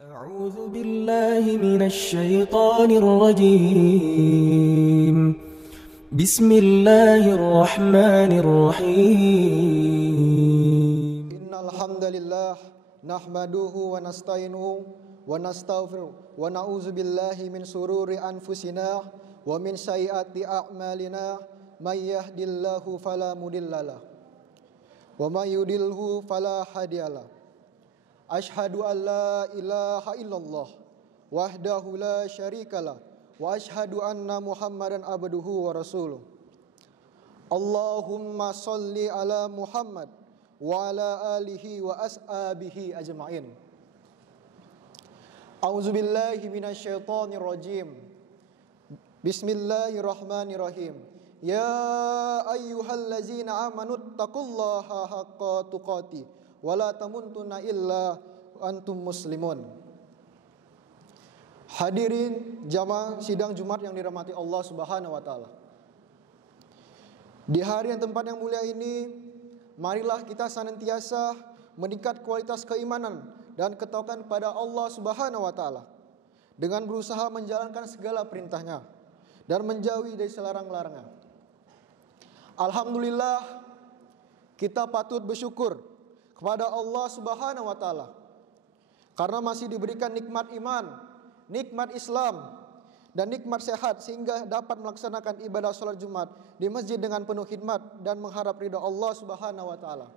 أعوذ بالله من الشيطان الرجيم بسم الله الرحمن الرحيم إن الحمد لله نحمده ونستعينه ونستغفره ونعوذ بالله من شرور أنفسنا ومن سيئات أعمالنا من يهد الله فلا مضل له ومن يضلل فلا هادي له أشهد أن لا إله إلا الله وحده لا شريك له وأشهد أن محمدا عبده ورسوله اللهم صل على محمد وعلى آله وأصحابه أجمعين. أعوذ بالله من الشيطان الرجيم. بسم الله الرحمن الرحيم. يا أيها الذين آمنوا اتقوا الله حق تقاته wala tamuntunna illa antum muslimun. Hadirin jamaah sidang Jumat yang dirahmati Allah Subhanahu wa taala. Di hari yang tempat yang mulia ini, marilah kita senantiasa meningkat kualitas keimanan dan ketakwaan pada Allah Subhanahu wa taala dengan berusaha menjalankan segala perintahnya dan menjauhi dari selarang-larangnya. Alhamdulillah, kita patut bersyukur kepada Allah Subhanahu wa taala karena masih diberikan nikmat iman, nikmat Islam dan nikmat sehat sehingga dapat melaksanakan ibadah salat Jumat di masjid dengan penuh khidmat dan mengharap ridha Allah Subhanahu wa taala.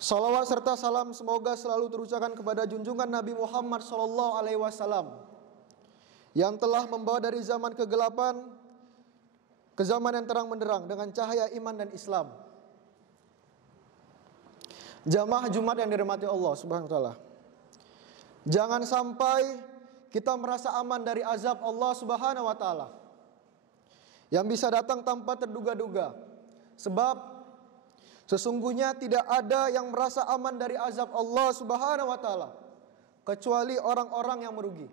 Salawat serta salam semoga selalu terucapkan kepada junjungan Nabi Muhammad sallallahu alaihi wasallam yang telah membawa dari zaman kegelapan ke zaman yang terang benderang dengan cahaya iman dan Islam. Jamaah Jumat yang dirahmati Allah Subhanahu wa taala. Jangan sampai kita merasa aman dari azab Allah Subhanahu wa taala yang bisa datang tanpa terduga-duga. Sebab sesungguhnya tidak ada yang merasa aman dari azab Allah Subhanahu wa taala kecuali orang-orang yang merugi.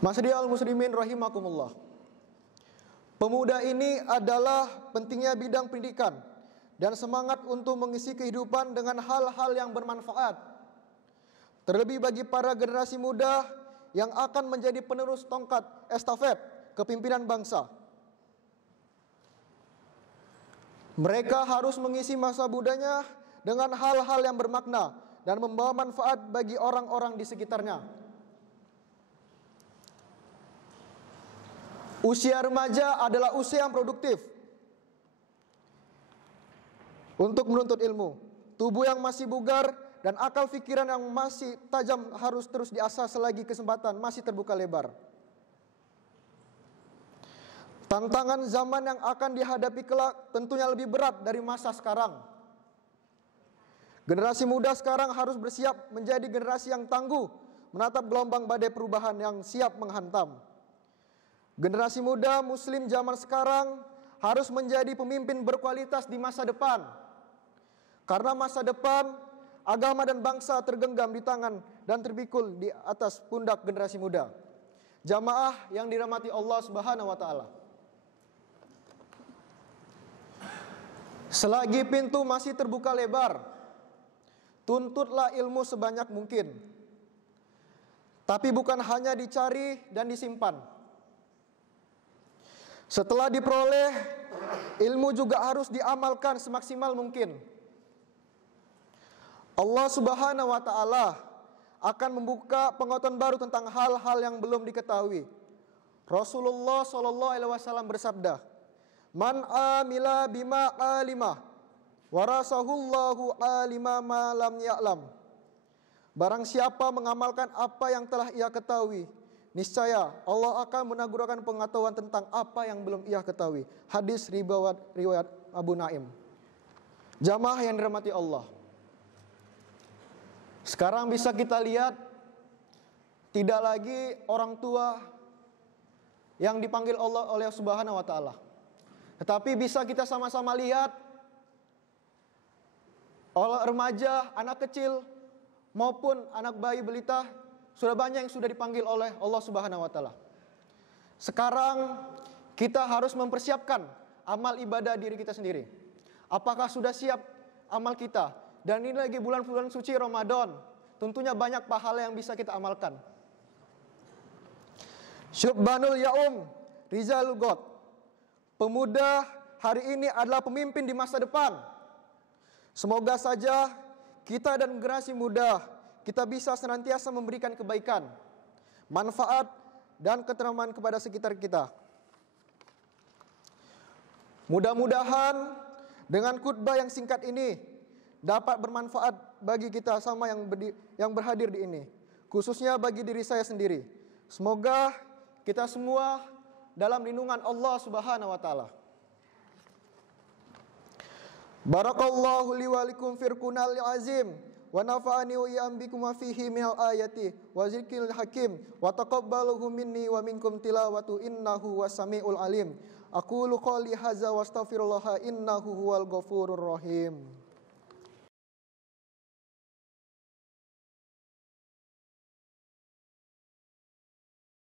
Masyiral muslimin rahimakumullah. Pemuda ini adalah pentingnya bidang pendidikan dan semangat untuk mengisi kehidupan dengan hal-hal yang bermanfaat. Terlebih bagi para generasi muda yang akan menjadi penerus tongkat estafet kepimpinan bangsa. Mereka harus mengisi masa mudanya dengan hal-hal yang bermakna dan membawa manfaat bagi orang-orang di sekitarnya. Usia remaja adalah usia yang produktif untuk menuntut ilmu. Tubuh yang masih bugar dan akal pikiran yang masih tajam harus terus diasah selagi kesempatan masih terbuka lebar. Tantangan zaman yang akan dihadapi kelak tentunya lebih berat dari masa sekarang. Generasi muda sekarang harus bersiap menjadi generasi yang tangguh menatap gelombang badai perubahan yang siap menghantam. Generasi muda muslim zaman sekarang harus menjadi pemimpin berkualitas di masa depan. Karena masa depan agama dan bangsa tergenggam di tangan dan terpikul di atas pundak generasi muda. Jamaah yang dirahmati Allah Subhanahu wa taala. Selagi pintu masih terbuka lebar, tuntutlah ilmu sebanyak mungkin. Tapi bukan hanya dicari dan disimpan. Setelah diperoleh, ilmu juga harus diamalkan semaksimal mungkin. Allah Subhanahu wa taala akan membuka pengetahuan baru tentang hal-hal yang belum diketahui. Rasulullah sallallahu alaihi wasallam bersabda, "Man amila bima alima, warasahullahu alima ma lam ya'lam." Barang siapa mengamalkan apa yang telah ia ketahui, niscaya Allah akan menganugerahkan pengetahuan tentang apa yang belum ia ketahui. Hadis riwayat Abu Naim. Jamaah yang dirahmati Allah. Sekarang bisa kita lihat tidak lagi orang tua yang dipanggil Allah oleh Subhanahu wa taala. Tetapi bisa kita sama-sama lihat oleh remaja, anak kecil maupun anak bayi balita sudah banyak yang sudah dipanggil oleh Allah Subhanahu wa taala. Sekarang kita harus mempersiapkan amal ibadah diri kita sendiri. Apakah sudah siap amal kita Dan ini lagi bulan-bulan suci Ramadan. Tentunya banyak pahala yang bisa kita amalkan. Syubbanul Yaum Rizalul God. Pemuda hari ini adalah pemimpin di masa depan. Semoga saja kita dan generasi muda kita bisa senantiasa memberikan kebaikan, manfaat, dan ketentraman kepada sekitar kita. Mudah-mudahan dengan khutbah yang singkat ini dapat bermanfaat bagi kita sama yang berhadir di ini, khususnya bagi diri saya sendiri. Semoga kita semua dalam lindungan Allah Subhanahu wa taala. Barakallahu li wa likum fil Qur'anil azim wa nafa'ani wa iyam bikum fihi minal ayati wa zikril hakim wa taqabbaluhu minni wa minkum tilawatu innahu wasamiul alim. Aqulu qouli hadza wa astaghfirullah innahu huwal ghafurur rahim.